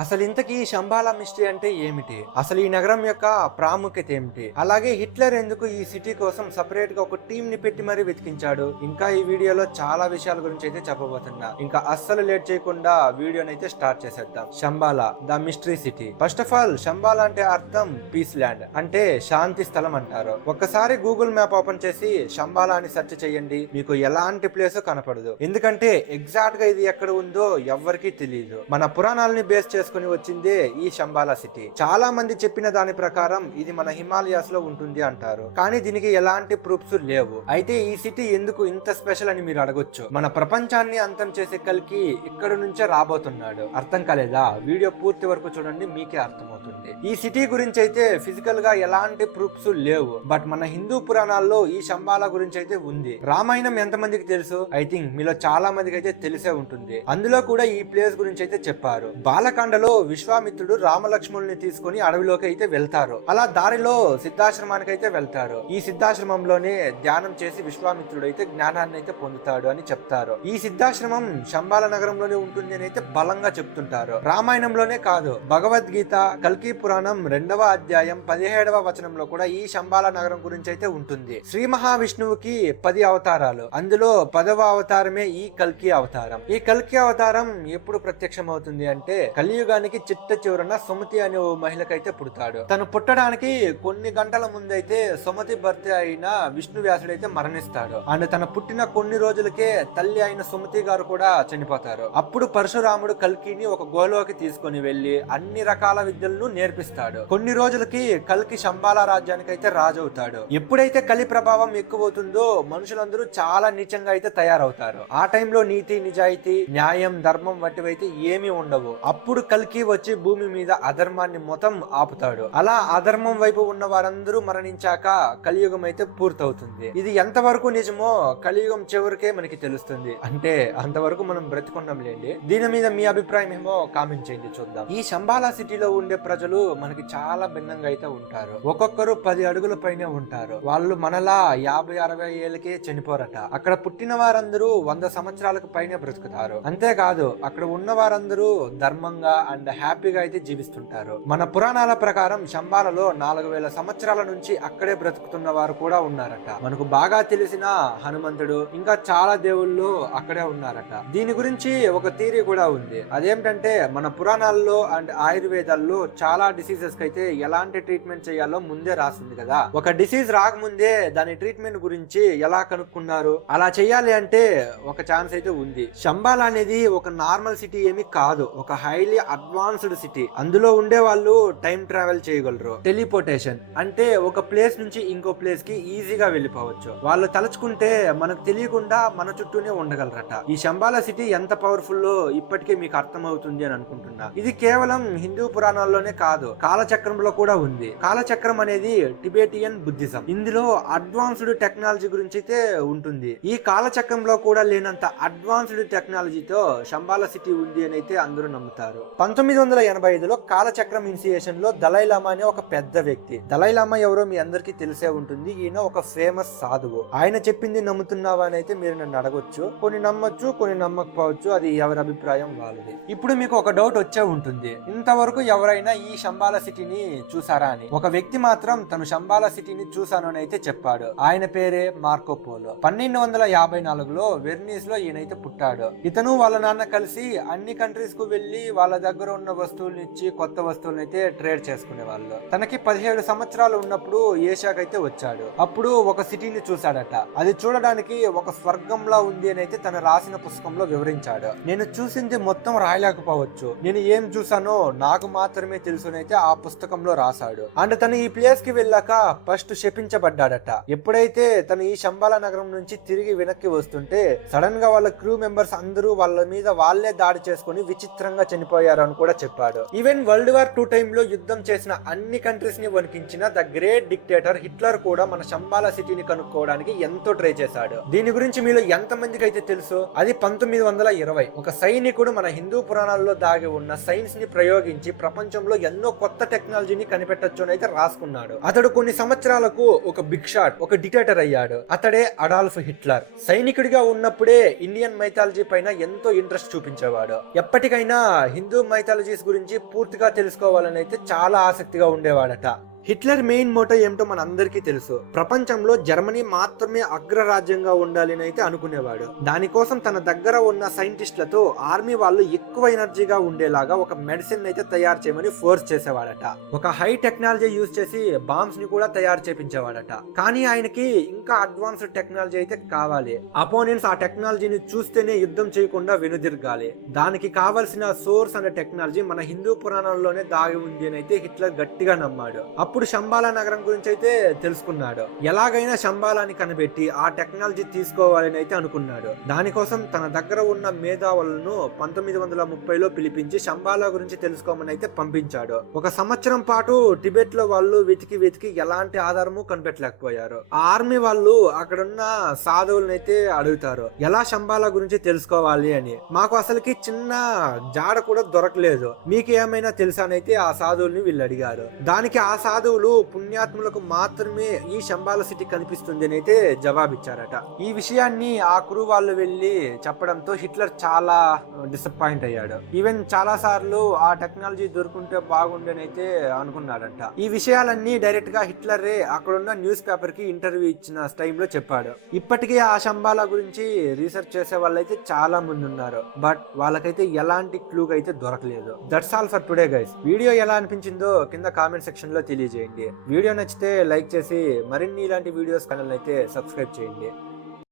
అసలు ఇంతకీ శంబాలా మిస్టరీ అంటే ఏమిటి? అసలు ఈ నగరం యొక్క ప్రాముఖ్యత ఏమిటి? అలాగే హిట్లర్ ఎందుకు ఈ సిటీ కోసం సపరేట్ గా ఒక టీం ని పెట్టి మరీ వెతికించాడు? ఇంకా ఈ వీడియోలో చాలా విషయాల గురించి అయితే చెప్పబోతున్నా. ఇంకా అస్సలు లేట్ చేయకుండా వీడియోని అయితే స్టార్ట్ చేసేద్దాం. Shambhala the mystery city. First of all Shambhala అంటే అర్థం పీస్ ల్యాండ్, అంటే శాంతి స్థలం అంటారు. ఒక్కసారి గూగుల్ మ్యాప్ ఓపెన్ చేసి శంబాలా అని సెర్చ్ చేయండి, మీకు ఎలాంటి ప్లేస్ కనపడదు. ఎందుకంటే ఎగ్జాక్ట్ గా ఇది ఎక్కడ ఉందో ఎవ్వరికీ తెలియదు. మన పురాణాలని బేస్ చేసుకుని వచ్చిందే ఈ శంబాలా సిటీ. చాలా మంది చెప్పిన దాని ప్రకారం ఇది మన హిమాలయాస్ లో ఉంటుంది అంటారు, కానీ దీనికి ఎలాంటి ప్రూఫ్స్ లేవు. అయితే ఈ సిటీ ఎందుకు ఇంత స్పెషల్ అని మీరు అడగొచ్చు. మన ప్రపంచాన్ని అంతం చేసే కల్కి ఇక్కడ నుంచే రాబోతున్నాడు. అర్థం కాలేదా? వీడియో పూర్తి వరకు చూడండి, మీకే అర్థమవుతుంది. ఈ సిటీ గురించి అయితే ఫిజికల్ గా ఎలాంటి ప్రూఫ్స్ లేవు, బట్ మన హిందూ పురాణాల్లో ఈ శంబాలా గురించి అయితే ఉంది. రామాయణం ఎంత మందికి తెలుసు? ఐ థింక్ మీలో చాలా మందికి అయితే తెలిసే ఉంటుంది. అందులో కూడా ఈ ప్లేస్ గురించి అయితే చెప్పారు. బాలకాండలో విశ్వామిత్రుడు రామలక్ష్మణుల్ని తీసుకుని అడవిలోకి అయితే వెళ్తారు. అలా దారిలో సిద్ధాశ్రమానికి అయితే వెళ్తారు. ఈ సిద్ధాశ్రమంలోనే ధ్యానం చేసి విశ్వామిత్రుడు అయితే జ్ఞానాన్ని అయితే పొందుతాడు అని చెప్తారు. ఈ సిద్ధాశ్రమం శంబాల నగరంలోనే ఉంటుంది అని అయితే బలంగా చెప్తుంటారు. రామాయణంలోనే కాదు, భగవద్గీత కల్కి పురాణం 2వ అధ్యాయం 17వ వచనంలో కూడా ఈ శంబాల నగరం గురించి అయితే ఉంటుంది. శ్రీ మహావిష్ణువుకి 10 అవతారాలు, అందులో 10వ అవతారమే ఈ కల్కి అవతారం. ఈ కల్కి అవతారం ఎప్పుడు ప్రత్యక్షం అవుతుంది అంటే కలియుగానికి చిట్ట చివరన సుమతి అనే ఓ మహిళకైతే పుడతాడు. తను పుట్టడానికి కొన్ని గంటల ముందైతే సుమతి భర్త అయిన విష్ణు వ్యాసుడైతే మరణిస్తాడు. అండ్ తన పుట్టిన కొన్ని రోజులకే తల్లి అయిన సుమతి గారు కూడా చనిపోతారు. అప్పుడు పరశురాముడు కల్కిని ఒక గుహలోకి తీసుకొని వెళ్లి అన్ని రకాల విద్యలను నేర్పిస్తాడు. కొన్ని రోజులకి కల్కి శంబాలా రాజ్యానికి అయితే రాజు అవుతాడు. ఎప్పుడైతే కలి ప్రభావం ఎక్కువవుతుందో మనుషులందరూ చాలా నీచంగా అయితే తయారవుతారు. ఆ టైంలో నీతి నిజాయితీ న్యాయం ధర్మం వంటివైతే ఏమీ ఉండవు. అప్పుడు కల్కి వచ్చి భూమి మీద అధర్మాన్ని మొత్తం ఆపుతాడు. అలా అధర్మం వైపు ఉన్న వారందరూ మరణించాక కలియుగం అయితే పూర్తవుతుంది. ఇది ఎంతవరకు నిజమో కలియుగం చివరికే మనకి తెలుస్తుంది. అంటే అంతవరకు మనం బ్రతికున్నాం లేండి. దీని మీద మీ అభిప్రాయం ఏమో కామెంట్ చేయండి, చూద్దాం. ఈ శంబాలా సిటీలో ఉండే ప్రజలు మనకి చాలా భిన్నంగా అయితే ఉంటారు. ఒక్కొక్కరు 10 అడుగుల పైనే ఉంటారు. వాళ్ళు మనలా 50-60 ఏళ్ళకే చనిపోరట. అక్కడ పుట్టిన వారందరూ 100 సంవత్సరాలకు పైనే బ్రతుకుతారు. అంతేకాదు అక్కడ ఉన్న వారందరూ ధర్మంగా అండ్ హ్యాపీగా అయితే జీవిస్తుంటారు. మన పురాణాల ప్రకారం శంబాలలో 4000 సంవత్సరాల నుంచి అక్కడే బ్రతుకుతున్న వారు కూడా ఉన్నారట. మనకు బాగా తెలిసిన హనుమంతుడు ఇంకా చాలా దేవుళ్ళు అక్కడే ఉన్నారట. దీని గురించి ఒక థియరీ కూడా ఉంది. అదేంటంటే మన పురాణాల్లో అండ్ ఆయుర్వేదాల్లో చాలా డిసీజెస్ కి అయితే ఎలాంటి ట్రీట్మెంట్ చేయాలో ముందే రాసింది కదా. ఒక డిసీజ్ రాకముందే దాని ట్రీట్మెంట్ గురించి ఎలా కనుక్కున్నారు? అలా చేయాలి అంటే ఒక ఛాన్స్ అయితే ఉంది. శంబాలా అనేది ఒక నార్మల్ సిటీ ఏమి కాదు, ఒక హైలీ అడ్వాన్స్డ్ సిటీ. అందులో ఉండే వాళ్ళు టైం ట్రావెల్ చేయగలరు. టెలిపోర్టేషన్ అంటే ఒక ప్లేస్ నుంచి ఇంకో ప్లేస్ కి ఈజీగా వెళ్ళిపోవచ్చు. వాళ్ళు తలుచుకుంటే మనకు తెలియకుండా మన చుట్టూనే ఉండగలరట. ఈ శంబాలా సిటీ ఎంత పవర్ఫుల్ ఇప్పటికే మీకు అర్థం అవుతుంది అని అనుకుంటున్నా. ఇది కేవలం హిందూ పురాణాల్లోనే కాదు, కాలచక్రంలో కూడా ఉంది. కాలచక్రం అనేది టిబెటియన్ బుద్ధిజం. ఇందులో అడ్వాన్స్డ్ టెక్నాలజీ గురించి అయితే ఉంటుంది. ఈ కాలచక్రంలో కూడా లేనంత అడ్వాన్స్డ్ టెక్నాలజీతో శంబాలా సిటీ ఉంది అని అయితే అందరూ నమ్ముతారు. 1985లో కాలచక్రం ఇనిషియేషన్ లో దలైలామా అనే ఒక పెద్ద వ్యక్తి. దలైలామా ఎవరో మీ అందరికీ తెలిసే ఉంటుంది. ఈయన ఒక ఫేమస్ సాధువు. ఆయన చెప్పింది నమ్ముతున్నావా అని అయితే మీరు నన్ను అడగొచ్చు. కొన్ని నమ్మొచ్చు, కొన్ని నమ్మకపోవచ్చు. అది ఎవరి అభిప్రాయం వాళ్ళది. ఇప్పుడు మీకు ఒక డౌట్ వచ్చే ఉంటుంది, ఇంతవరకు ఎవరైనా ఈ శంబాలా సిటీని చూసారా అని. ఒక వ్యక్తి మాత్రం తను శంబాలా సిటీని చూసాను అని అయితే చెప్పాడు. ఆయన పేరే మార్కో పోలో. 1254లో వెర్నీస్ లో ఈయనైతే పుట్టాడు. ఇతను వాళ్ళ నాన్న కలిసి అన్ని కంట్రీస్ కు వెళ్లి వాళ్ళ దగ్గర ఉన్న వస్తువులను ఇచ్చి కొత్త వస్తువులను అయితే ట్రేడ్ చేసుకునే వాళ్ళు. తనకి 17 సంవత్సరాలు ఉన్నప్పుడు ఏషియాకైతే వచ్చాడు. అప్పుడు ఒక సిటీని చూశాడట. అది చూడడానికి ఒక స్వర్గంలా ఉంది అని అయితే తను రాసిన పుస్తకంలో వివరించాడు. నేను చూసింది మొత్తం రాయలేకపోవచ్చు, నేను ఏం చూసానో నాకు మాత్రమే తెలుసు అయితే ఆ పుస్తకంలో రాశాడు. అండ్ తను ఈ ప్లేస్ కి వెళ్ళాక ఫస్ట్ శపించబడ్డాడట. ఎప్పుడైతే తను ఈ శంబాలా నగరం నుంచి తిరిగి వెనక్కి వస్తుంటే సడన్ గా వాళ్ళ క్రూ మెంబర్స్ అందరూ వాళ్ళ మీద వాళ్ళే దాడి చేసుకుని విచిత్రంగా చనిపోయారు అని కూడా చెప్పాడు. ఈవెన్ వరల్డ్ వార్ 2 టైంలో యుద్ధం చేసిన అన్ని కంట్రీస్ ని వణికించిన ద గ్రేట్ డిక్టేటర్ హిట్లర్ కూడా మన శంబాలా సిటీని కనుక్కోవడానికి ఎంతో ట్రై చేశాడు. దీని గురించి మీలో ఎంత మందికి అయితే తెలుసు? అది 1920 ఒక సైనికుడు మన హిందూ పురాణాల్లో దాగి ఉన్న సైన్స్ ని ప్రయోగించి ప్రపంచంలో కాలంలో ఎన్నో కొత్త టెక్నాలజీని కనిపెట్టొచ్చు అని అయితే రాసుకున్నాడు. అతడు కొన్ని సంవత్సరాలకు ఒక బిగ్ షాట్, ఒక డిక్టేటర్ అయ్యాడు. అతడే అడాల్ఫ్ హిట్లర్. సైనికుడిగా ఉన్నప్పుడే ఇండియన్ మైథాలజీ పైన ఎంతో ఇంట్రెస్ట్ చూపించేవాడు. ఎప్పటికైనా హిందూ మైథాలజీస్ గురించి పూర్తిగా తెలుసుకోవాలని అయితే చాలా ఆసక్తిగా ఉండేవాడట. హిట్లర్ మెయిన్ మోటో ఏమిటో మన అందరికీ తెలుసు. ప్రపంచంలో జర్మనీ మాత్రమే అగ్రరాజ్యంగా ఉండాలి అని అయితే అనుకునేవాడు. దానికోసం తన దగ్గర ఉన్న సైంటిస్టులతో ఆర్మీ వాళ్ళు ఎక్కువ ఎనర్జీగా ఉండేలాగా ఒక మెడిసిన్ అయితే తయారు చేయమని ఫోర్స్ చేసేవాడట. ఒక హై టెక్నాలజీ యూజ్ చేసి బాంబ్స్ ని కూడా తయారు చేపించేవాడట. కానీ ఆయనకి ఇంకా అడ్వాన్స్డ్ టెక్నాలజీ అయితే కావాలి. అపోనెంట్స్ ఆ టెక్నాలజీని చూస్తేనే యుద్ధం చేయకుండా వెనుదిరగాలి. దానికి కావలసిన సోర్స్ అనే టెక్నాలజీ మన హిందూ పురాణాల్లోనే దాగి ఉంది అని అయితే హిట్లర్ గట్టిగా నమ్మాడు. అప్పుడు శంబాలా నగరం గురించి అయితే తెలుసుకున్నాడు. ఎలాగైనా శంబాలాని కనిపెట్టి ఆ టెక్నాలజీ తీసుకోవాలని అయితే అనుకున్నాడు. దానికోసం తన దగ్గర ఉన్న మేధావులను 1930లో పిలిపించి శంబాలా గురించి తెలుసుకోమని అయితే పంపించాడు. ఒక సంవత్సరం పాటు టిబెట్ లో వాళ్ళు వెతికి ఎలాంటి ఆధారము కనిపెట్టలేకపోయారు. ఆ ఆర్మీ వాళ్ళు అక్కడున్న సాధువులను అయితే అడుగుతారు, ఎలా శంబాలా గురించి తెలుసుకోవాలి అని. మాకు అసలుకి చిన్న జాడ కూడా దొరకలేదు, మీకు ఏమైనా తెలుసా అని అయితే ఆ సాధువుల్ని వీళ్ళు అడిగారు. దానికి ఆ సాధువులు పుణ్యాత్ములకు మాత్రమే ఈ శంబాలా సిటీ కనిపిస్తుంది అని అయితే జవాబిచ్చారట. ఈ విషయాన్ని ఆ క్రూ వాళ్ళు వెళ్లి చెప్పడంతో హిట్లర్ చాలా డిసప్పాయింట్ అయ్యాడు. ఈవెన్ చాలా సార్లు ఆ టెక్నాలజీ దొరుకుంటే బాగుండని అయితే అనుకున్నాడంట. ఈ విషయాలన్నీ డైరెక్ట్ గా హిట్లరే అక్కడున్న న్యూస్ పేపర్ కి ఇంటర్వ్యూ ఇచ్చిన టైంలో చెప్పాడు. ఇప్పటికీ ఆ శంబాలా గురించి రీసెర్చ్ చేసే వాళ్ళైతే చాలా మంది ఉన్నారు, బట్ వాళ్ళకైతే ఎలాంటి క్లూ అయితే దొరకలేదు. That's all for today guys. Video ఎలా అనిపించిందో కింద కామెంట్ సెక్షన్ లో తెలియజేయండి. వీడియో నచ్చితే లైక్ చేసి మరిన్ని ఇలాంటి వీడియోస్ ఛానల్ అయితే సబ్స్క్రైబ్ చేయండి.